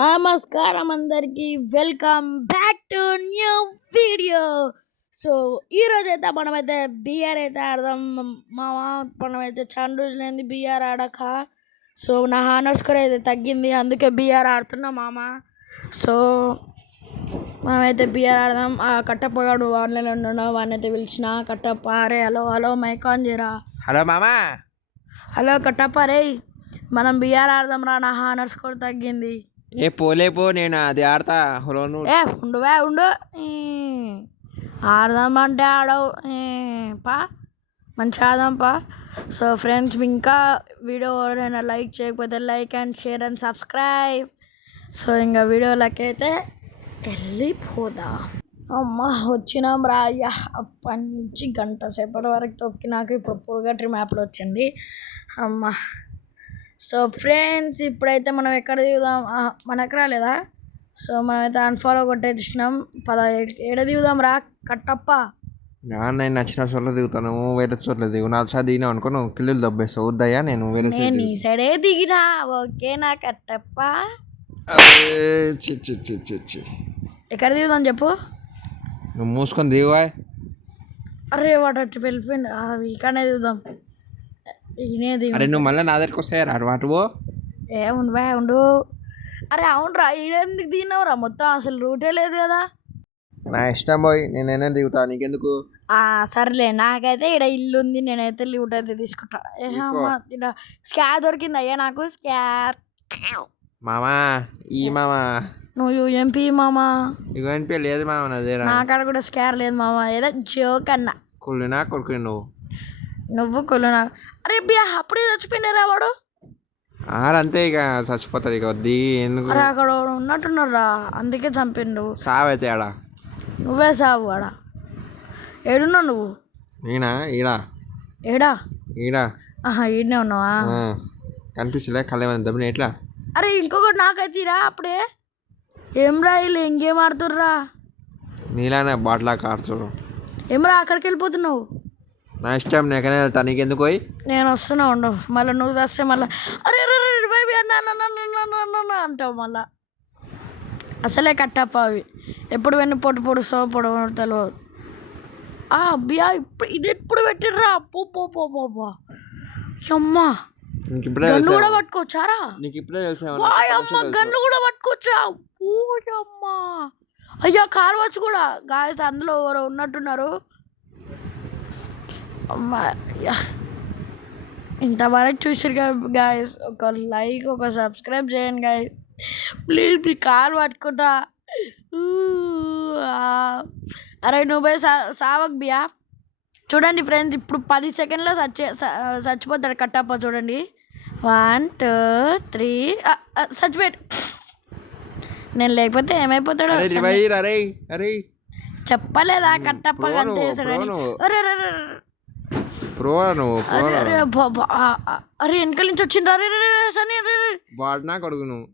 నమస్కారం అందరికీ, welcome back to new video. So ఈరోజు అయితే మనమైతే బిఆర్ అయితే ఆడదాం మామ. మనమైతే చాలా రోజులైంది బిఆర్ ఆడక. సో నా హానర్ స్కోర్ అయితే తగ్గింది, అందుకే బిఆర్ ఆడుతున్నా మామ. సో మనమైతే బిఆర్ ఆడదాం. కట్టప్పగాడు ఆన్లైన్లో ఉన్నాడు, వాడిని అయితే పిలిచిన. కట్టప్ప అరే హలో హలో మైక్ ఆన్ చేయరా. హలో మామా. హలో కట్టప్ప రే, మనం బిఆర్ ఆడదాం రా, నా హానర్ స్కోర్ తగ్గింది. ఏ పోలేపో, నేను అది ఆడతా. హలో ఏ ఉండువే ఉండు, ఆడదామంటే ఆడవు పా, మంచి ఆడదాం పా. సో ఫ్రెండ్స్, ఇంకా వీడియో ఎవరైనా లైక్ చేయకపోతే like and share and subscribe. So ఇంకా వీడియోలకి అయితే వెళ్ళిపోదాం. అమ్మ వచ్చినాం రా అయ్యా. అప్పటి నుంచి గంట సేపటి వరకు తొక్కినాక ఇప్పుడు పొరుగట్రి మ్యాప్లో వచ్చింది అమ్మ. సో ఫ్రెండ్స్, ఇప్పుడైతే మనం ఎక్కడ దిగుదాం, మనకు రాలేదా? సో మనమైతే అన్ఫాలో కొట్టేసినాం. ఏడ దిగుదాం రా కట్టప్ప. నేను నచ్చిన చోట్ల దిగుతాను, వేరే చోట్ల దిగు. నా సార్ దిగినావు అనుకో, నువ్వు కిల్లులు దబ్బేస్తావు. వద్దయ్యా, నేను వేరే నీ సైడే దిగినా ఓకేనా కట్టప్ప? ఎక్కడ దిగుదాం చెప్పు. నువ్వు మూసుకొని దిగువా. అరే వాడు అట్టు వెళ్ళిపోయింది, ఇక్కడనే దిగుదాం. అరే నువ్వు మళ్ళీ నా దగ్గరికి వస్తాయా రా వాటు. ఏ ఉండు. అరే అవునరా, ఈడెందుకు దిగినావురా? మొత్తం అసలు రూటే లేదు కదా. నా ఇష్టం పోయి, నేనైనా దిగుతా, నీకెందుకు? సర్లే, నాకైతే ఇక్కడ ఇల్లు ఉంది, నేనైతే లిఫ్ట్ అయితే తీసుకుంటా. ఇక్కడ స్కార్ దొరికింది అయ్యా నాకు. స్కార్ మామా ఈ మామా. నువ్వు యూఎంపీ మామా? యూఎంపీ లేదు మామ నా దగ్గర. నాకాడ కూడా స్కార్ లేదు మామా, ఏదో జోక్ అన్నా. కొల్లునా కొడుకు నువ్వు కొల్లునా? అరే బియా, అప్పుడే చచ్చిపోయినారా వాడు? అంతే, ఇక చచ్చిపోతారు ఇక. వద్ది ఎందుకు? అరే అక్కడ ఉన్నట్టున్నారా, అందుకే చంపిండు. సావైతే ఆడ. నువ్వే సావు ఆడ. ఏడున్నావు నువ్వు? నేనా? ఈడా. ఏడా? ఈడా. ఈడనే ఉన్నావా? కనిపిస్తలే కళ్ళేమన్నా దబ్బిన ఎట్లా? అరే ఇంకొకటి నాకైతే రా అప్పుడే. ఏం రా వీళ్ళు ఇంకేం ఆడుతుర్రా? నీలానే బాట్లా ఆడుతుర్రు. ఏమరా అక్కడికి వెళ్ళిపోతున్నావు? నా ఇష్టం, నేకనే వెళ్తా, నీకెందుకు పోయి? నేను వస్తున్నా ఉండు, మళ్ళీ నువ్వు వస్తే మళ్ళీ అరే అంటావు మళ్ళా. అసలే కట్టప్ప అవి, ఎప్పుడు వెన్ను పొడుస్తావు పొడవుతావు. అబ్బియా ఇప్పుడు ఇది ఎప్పుడు పెట్టిర్రా? పో అమ్మా, గన్ను కూడా పట్టుకోవచ్చారా? గన్ను కూడా పట్టుకోవచ్చా? అమ్మా అయ్యా, కారవచ్చు కూడా. గాయస్ అందులో ఎవరో ఉన్నట్టున్నారు. అమ్మా ఇంతవరకు చూసారు కదా గాయస్, ఒక లైక్ ఒక సబ్స్క్రైబ్ చేయండి గాయస్ ప్లీజ్. మీ కాలు పట్టుకుంటా. అరే నువ్వు పోయి సావక్ బియా. చూడండి ఫ్రెండ్స్, ఇప్పుడు 10 సెకండ్లో చచ్చిపోతాడు కట్టప్ప. చూడండి 1 2 3 చచ్చిపోయాడు. నేను లేకపోతే ఏమైపోతాడు చెప్పలేదా కట్టప్ప అంతేసాడని? అరే వెనకాల నుంచి వచ్చిండ్రా. అరే సని వాడినా కొడుకు నువ్వు.